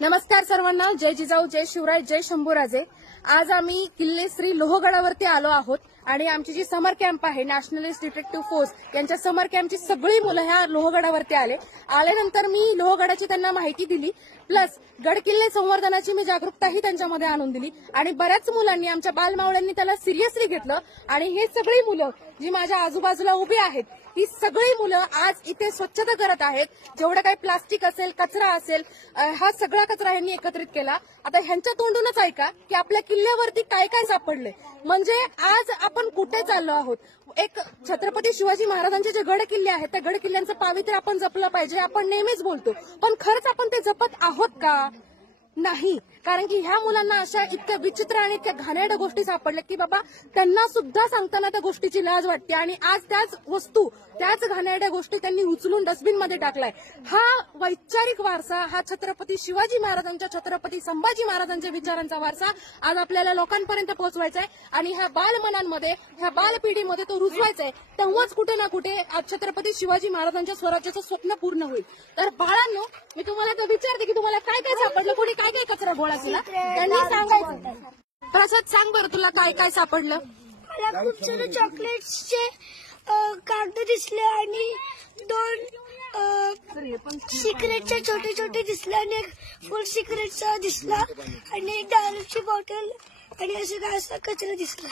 नमस्कार सर्वांना, जय जिजाऊ, जय शिवराय, जय शंभूराजे। आज आम्ही किल्ले श्री लोहगडावरती आलो आहोत आणि आमची जी समर कॅम्प आहे नॅशनलिस्ट डिटेक्टिव्ह फोर्स यांच्या समर कॅम्पची सगळी मुलं ह्या लोहगडावरती आल्यानंतर मी लोहगडाची त्यांना माहिती दिली, प्लस गड किल्ले संवर्धनाची मी जागरूकताही त्यांच्यामध्ये आणून दिली आणि बऱ्याच मुलांनी, आमच्या बालमावळ्यांनी त्याला सिरियसली घेतलं आणि हे सगळी मुलं जी माझ्या आजूबाजूला उभी आहेत ही सगळी मुलं आज इथे स्वच्छता करत आहेत। जेवढं काही प्लास्टिक असेल, कचरा असेल, हा सगळा कचरा यांनी एकत्रित केला। आता ह्यांच्या तोंडूनच ऐका की आपल्या किल्ल्यावरती काय काय सापडले, म्हणजे आज आपण कुठे चाललो आहोत। एक छत्रपती शिवाजी महाराजांचे जे गड किल्ले आहेत त्या गड किल्ल्यांचं पावित्र्य आपण जपलं पाहिजे, आपण नेहमीच बोलतो, पण खरंच आपण ते जपत आहोत का? नाही, कारण की ह्या मुलांना अशा इतक्या विचित्र आणि इतक्या घाणेरड्या गोष्टी सापडल्या की बाबा त्यांना सुद्धा सांगताना त्या गोष्टीची लाज वाटते आणि आज त्याच वस्तू, त्याच घाणेरड्या गोष्टी त्यांनी उचलून डस्टबिनमध्ये टाकलाय। हा वैचारिक वारसा, हा छत्रपती शिवाजी महाराजांच्या, छत्रपती संभाजी महाराजांच्या विचारांचा वारसा आज आपल्याला लोकांपर्यंत पोहोचवायचा आहे आणि ह्या बालमनांमध्ये, ह्या बालपिढीमध्ये तो रुजवायचा आहे। तेव्हाच कुठे ना कुठे आज छत्रपती शिवाजी महाराजांच्या स्वराज्याचं स्वप्न पूर्ण होईल। तर बाळांनो, मी तुम्हाला तर विचारते की तुम्हाला काय काय सापडलं, कोणी काय काय कचरा गोळा केला त्यांनी सांगायचं। प्रसाद, सांग बरं, तुला काय काय सापडलं? मला खूप सारे चॉकलेट्सचे कागद दिसले आणि 2 सिक्रेटचे छोटे छोटे दिसले आणि एक फुल सिक्रेटचा दिसला आणि एक दारूची बॉटल आणि असं काय असा कचरा दिसला।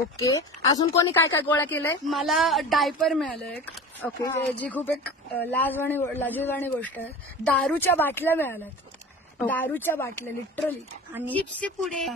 ओके, अजून कोणी काय काय गोळा केलंय? मला डायपर मिळालं एक, ओके, जी खूप एक लाजीरवाणी गोष्ट आहे। दारूच्या बाटल्या मिळाल्यात, दारूच्या बाटल्या लिटरली, आणि चिप्सचे पुढे।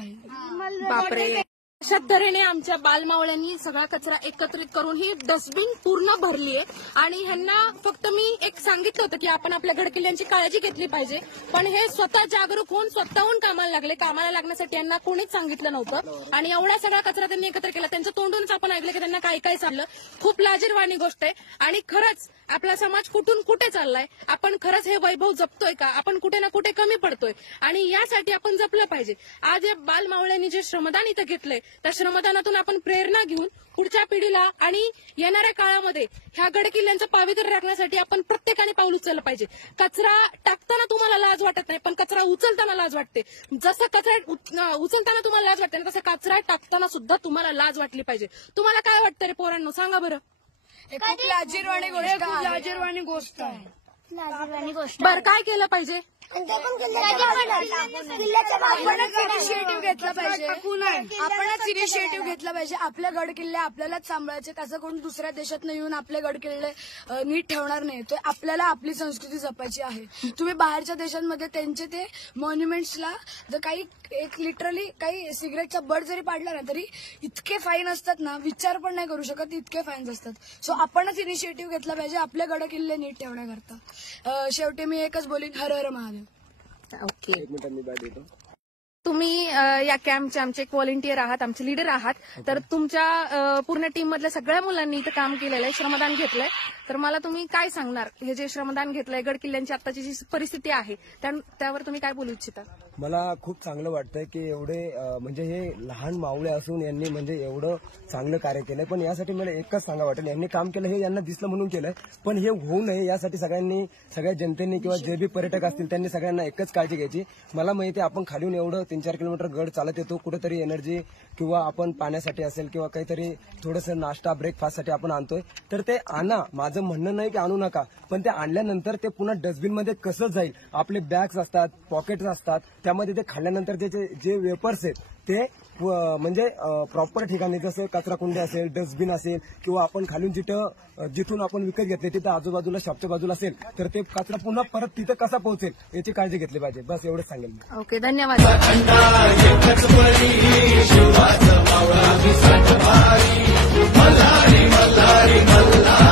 बापरे, अशा तऱ्हेने आमच्या बालमावळ्यांनी सगळा कचरा एकत्रित करून ही डस्टबिन पूर्ण भरली आहे आणि ह्यांना फक्त मी एक सांगितलं होतं की आपण आपल्या गडकिल्ल्यांची काळजी घेतली पाहिजे, पण हे स्वतः जागरूक होऊन स्वतःहून कामाला लागले। कामाला लागण्यासाठी यांना कोणीच सांगितलं नव्हतं आणि एवढा सगळा कचरा त्यांनी एकत्र केला। त्यांच्या तोंडूनच आपण ऐकलं की त्यांना काय काय चाललं। खूप लाजिरवाणी गोष्ट आहे आणि खरंच आपला समाज कुठून कुठे चाललाय, आपण खरंच हे वैभव जपतोय का? आपण कुठे ना कुठे कमी पडतोय आणि यासाठी आपण जपलं पाहिजे। आज या बालमावळ्यांनी जे श्रमदान इथं घेतलंय त्या श्रमदानातून आपण प्रेरणा घेऊन पुढच्या पिढीला आणि येणाऱ्या काळामध्ये ह्या गडकिल्ल्यांचं पावित्र्य राखण्यासाठी आपण प्रत्येकाने पाऊल उचललं पाहिजे। कचरा टाकताना तुम्हाला लाज वाटत नाही, पण कचरा उचलताना लाज वाटते। जसं कचरा उचलताना तुम्हाला लाज वाटते ना, तसं कचरा टाकताना सुद्धा तुम्हाला लाज वाटली पाहिजे। तुम्हाला काय वाटतं रे पोरांनो, सांगा बरं? खूप लाजीरवाणी गोष्ट आहे, लाजीरवाणी गोष्ट आहे। बरं, काय केलं पाहिजे? आपणच इनिशिएटिव्ह घेतला पाहिजे, आपणच इनिशिएटिव्ह घेतला पाहिजे। आपले गड किल्ले आपल्यालाच सांभाळायचे, कसं कोण दुसऱ्या देशातनं येऊन आपले गड किल्ले नीट ठेवणार नाही। तर आपल्याला आपली संस्कृती जपायची आहे। तुम्ही बाहेरच्या देशांमध्ये त्यांचे ते मॉन्युमेंट्सला जर काही एक लिटरली काही सिगरेटचा बट जरी पाडला ना तरी इतके फाईन असतात ना, विचार पण नाही करू शकत, इतके फाईन्स असतात। सो आपणच इनिशिएटिव्ह घेतला पाहिजे आपले गड किल्ले नीट ठेवण्याकरता। शेवटी मी एकच बोलीन, हर हर महादेव। ओके, तुम्ही या कॅम्पचे आमचे एक व्हॉलेंटियर आहात, आमचे लीडर आहात, तर तुमच्या पूर्ण टीम मधल्या सगळ्या मुलांनी इथं काम केलेलं आहे, श्रमदान घेतलंय, तर मला तुम्ही काय सांगणार? हे जे श्रमदान घेतलंय, गड किल्ल्यांची आताची जी परिस्थिती आहे त्यावर तुम्ही काय बोलू इच्छिता? मला खूप चांगलं वाटतंय की एवढे म्हणजे हे लहान मावळे असून यांनी म्हणजे एवढं चांगलं कार्य केलंय, पण यासाठी मला एकच सांगा वाटेल, यांनी काम केलं हे यांना दिसलं म्हणून केलंय, पण हे होऊ नये यासाठी सगळ्यांनी, सगळ्या जनतेने किंवा जे बी पर्यटक असतील त्यांनी सगळ्यांना एकच काळजी घ्यायची। मला माहिती आहे आपण खालीहून एवढं 3-4 किलोमीटर गड चालत येतो, कुठेतरी एनर्जी किंवा आपण पाण्यासाठी असेल किंवा काहीतरी थोडंसं नाश्ता ब्रेकफास्टसाठी आपण आणतोय, तर ते आणा, माझं म्हणणं नाही की आणू नका, पण ते आणल्यानंतर ते पुन्हा डस्टबिनमध्ये कसं जाईल? आपले बॅग्स असतात, पॉकेट्स असतात, त्यामध्ये ते खाल्ल्यानंतर जे वेपर्स आहेत ते म्हणजे प्रॉपर ठिकाणी, जसं कचरा कुंडी असेल, डस्टबिन असेल किंवा आपण खालून जिथून आपण विकत घेतले तिथं आजूबाजूला शॉपच्या बाजूला असेल तर ते कचरा पुन्हा परत तिथं कसा पोहोचेल याची काळजी घेतली पाहिजे। बस एवढंच सांगेल मी। ओके, धन्यवाद। मल्हारी मल्हारी मल्हारी